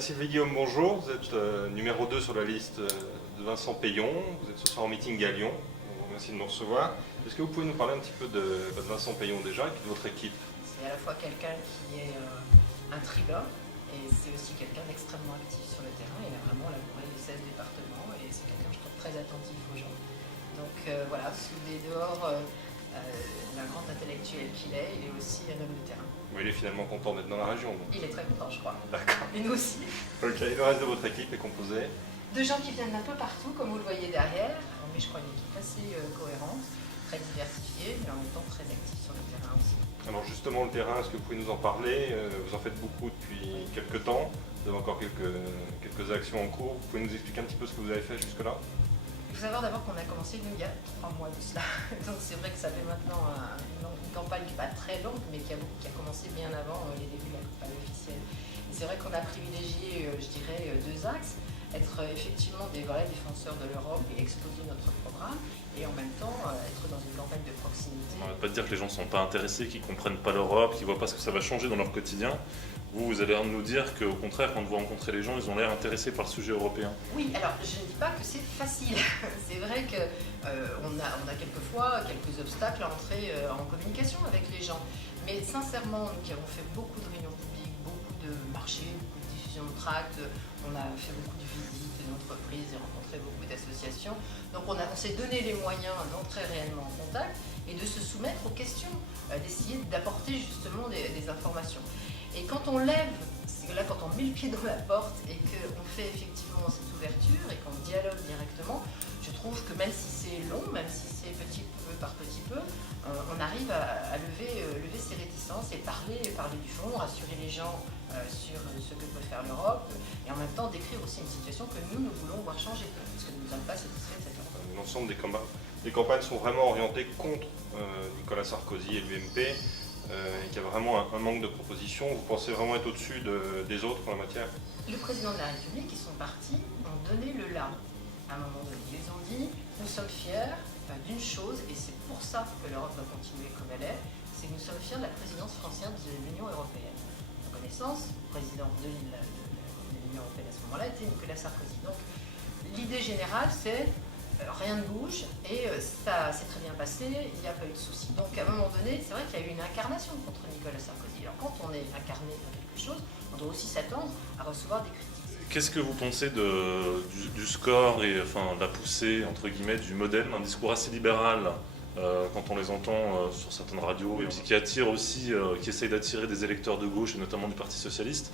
Bien, Sylvie Guillaume, bonjour. Vous êtes numéro 2 sur la liste de Vincent Payon. Vous êtes ce soir en meeting à Lyon. On vous remercie de nous recevoir. Est-ce que vous pouvez nous parler un petit peu de Vincent Payon déjà et puis de votre équipe? C'est à la fois quelqu'un qui est intriguant et c'est aussi quelqu'un d'extrêmement actif sur le terrain. Il a vraiment labouré les 16 départements et c'est quelqu'un, je trouve, très attentif aux gens. Donc voilà, sous des dehors d'un grand intellectuel qu'il est, il est aussi un homme de terrain. Oui, il est finalement content d'être dans la région. Donc. Il est très content, je crois. D'accord. Et nous aussi. Ok, le reste de votre équipe est composé de gens qui viennent d'un peu partout, comme vous le voyez derrière. Mais je crois une équipe assez cohérente, très diversifiée, mais en même temps très active sur le terrain aussi. Alors justement, le terrain, est-ce que vous pouvez nous en parler? Vous en faites beaucoup depuis quelques temps. Vous avez encore quelques actions en cours. Vous pouvez nous expliquer un petit peu ce que vous avez fait jusque-là? Il faut savoir d'abord qu'on a commencé il y a 3 mois de cela. Donc c'est vrai que ça fait maintenant une campagne qui n'est pas très longue, mais qui a commencé bien avant les débuts de la campagne officielle. Et c'est vrai qu'on a privilégié, je dirais, 2 axes. Être effectivement des vrais défenseurs de l'Europe et exposer notre programme, et en même temps être dans une campagne de proximité. On ne va pas dire que les gens ne sont pas intéressés, qu'ils ne comprennent pas l'Europe, qu'ils ne voient pas ce que ça va changer dans leur quotidien. Vous avez l'air de nous dire qu'au contraire, quand vous rencontrez les gens, ils ont l'air intéressés par le sujet européen. Oui, alors je ne dis pas que c'est facile. C'est vrai qu'on a quelquefois quelques obstacles à entrer en communication avec les gens. Mais sincèrement, nous qui avons fait beaucoup de réunions publiques, beaucoup de marchés, beaucoup de diffusion de tracts, on a fait beaucoup de visites d'entreprises et rencontré beaucoup d'associations. Donc on s'est donné les moyens d'entrer réellement en contact et de se soumettre aux questions, d'essayer d'apporter justement des informations. Et quand on lève, là quand on met le pied dans la porte et qu'on fait effectivement cette ouverture et qu'on dialogue directement, je trouve que même si c'est long, même si c'est petit peu par petit peu, on arrive à lever ces réticences et parler du fond, rassurer les gens sur ce que peut faire l'Europe et en même temps décrire aussi une situation que nous voulons voir changer parce que nous ne sommes pas satisfaits de cette Europe. L'ensemble des campagnes sont vraiment orientées contre Nicolas Sarkozy et l'UMP. Et qu'il y a vraiment un manque de propositions. Vous pensez vraiment être au-dessus des autres en la matière? Le président de la République et son parti ont donné le là. À un moment donné, ils ont dit nous sommes fiers d'une chose, et c'est pour ça que l'Europe doit continuer comme elle est, c'est que nous sommes fiers de la présidence française de l'Union européenne. En connaissance, le président de l'Union européenne à ce moment-là était Nicolas Sarkozy. Donc l'idée générale, c'est rien ne bouge et ça s'est très bien passé, il n'y a pas eu de soucis. Donc à un moment donné, c'est vrai qu'il y a eu une incarnation contre Nicolas Sarkozy. Alors quand on est incarné dans quelque chose, on doit aussi s'attendre à recevoir des critiques. Qu'est-ce que vous pensez du score et enfin, de la poussée entre guillemets du modèle, un discours assez libéral quand on les entend sur certaines radios, et puis qui attire aussi, qui essaye d'attirer des électeurs de gauche et notamment du Parti Socialiste?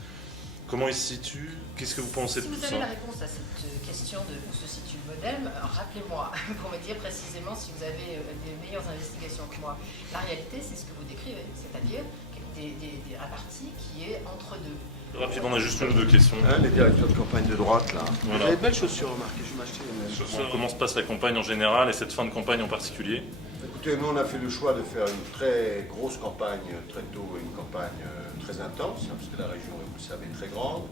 Comment il se situe? Qu'est-ce que vous pensez de tout ça? Si vous avez la réponse à cette question de où se situe le modèle, rappelez-moi pour me dire précisément si vous avez des meilleures investigations que moi. La réalité, c'est ce que vous décrivez, c'est-à-dire un parti qui est entre deux. Rapidement, on a juste une ou deux questions. Les directeurs de campagne de droite, là. Voilà. Vous avez de belles chaussures, remarquez, je vais m'acheter les mêmes. Comment se passe la campagne en général et cette fin de campagne en particulier? Écoutez, nous on a fait le choix de faire une très grosse campagne très tôt et une campagne très intense, parce que la région est, vous le savez, très grande.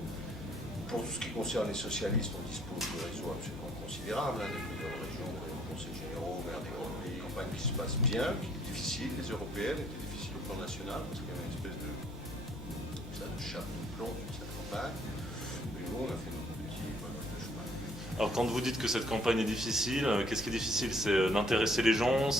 Pour tout ce qui concerne les socialistes, on dispose de réseaux absolument considérables, des plusieurs régions, des conseils généraux, maires des grandes villes. Une campagne qui se passe bien, qui est difficile. Les européennes étaient difficiles au plan national, parce qu'il y avait une espèce de chape de plomb sur cette campagne. Mais nous, on a fait notre petit chemin. Alors quand vous dites que cette campagne est difficile, qu'est-ce qui est difficile? C'est d'intéresser les gens?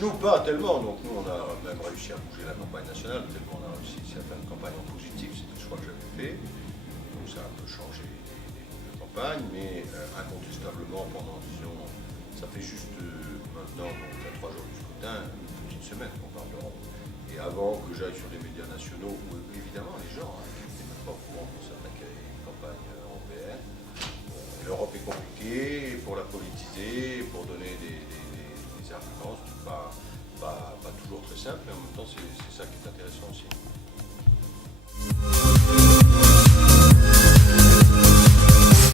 Nous, pas tellement. Donc nous, on a même réussi à bouger la campagne nationale, tellement on a réussi certaines campagnes en positif, c'est le choix que j'avais fait. Donc ça a un peu changé les campagnes, mais incontestablement, pendant, disons, ça fait juste maintenant, donc à 3 jours du scrutin, une petite semaine qu'on parle d'Europe. Et avant que j'aille sur les médias nationaux, où évidemment les gens n'étaient même pas au courant qu'on s'attaquait à une campagne européenne. L'Europe est compliquée, pour la politiser, pour donner des arguments, c'est pas toujours très simple, mais en même temps c'est ça qui est intéressant aussi.